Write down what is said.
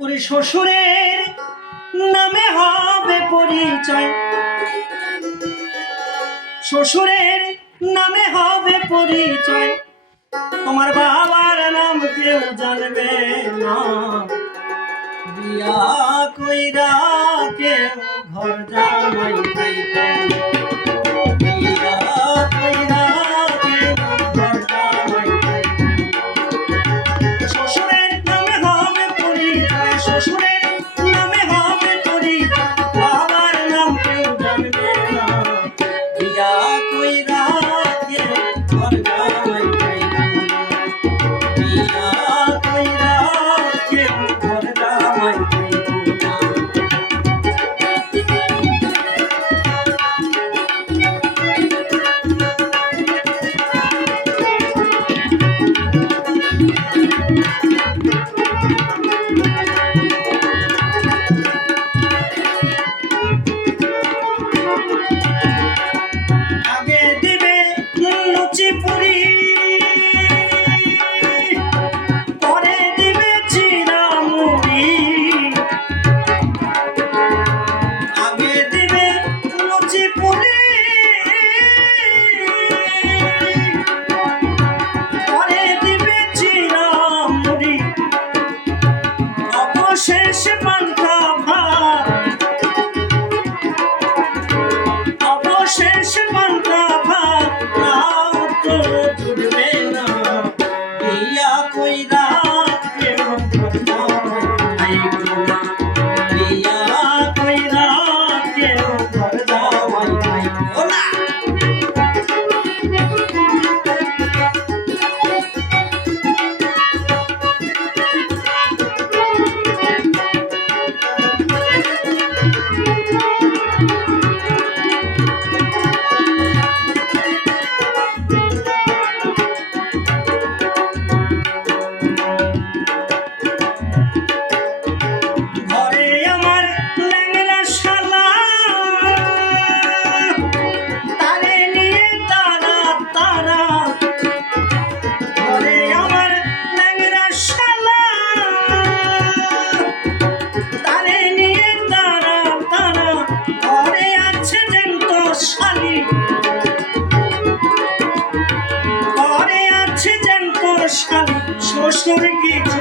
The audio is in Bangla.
ওরে শ্বশুরের নামে হবে পরিচয়, শ্বশুরের নামে হবে পরিচয়, তোমার বাবার নাম কেউ জানবে না। বিয়া কইরা কেউ ঘর জামাই পাইবে, বিয়া কইরা কেউ ঘর জামাই পাইবে। শ্বশুরের নামে হবে পরিচয়, শ্বশুরের নামে হবে পরিচয়, বাবার নাম কেউ জানবে না। বিয়া কইরা কেউ ঘর জামাই পাইবে, বিয়া কইরা কেউ ঘর জামাই পাইবে না। আগে দিবে লুচি পুরি, পরে দিবে চিড়া মুড়ি, আগে দিবে লুচি পুরি, পরে দিবে চিড়া মুড়ি, অবশেষে পান্তা ভাত, অবশেষে পান্তা ভাত, তাও তো জুড়বে না। বিয়া কইরা কেউ ঘর জামাই পাইবে না, বিয়া কইরা কেউ ঘর জামাই পাইবে না। ঘরে আমার ল্যাংড়া শালা, তারে নিয়ে তারা তারা, ঘরে আমার ল্যাংড়া শালা, তারে নিয়ে তারা তারা, ঘরে আছে জ্যান্ত শালি, ঘরে আছে জ্যান্ত শালি, শ্বশুর কিছু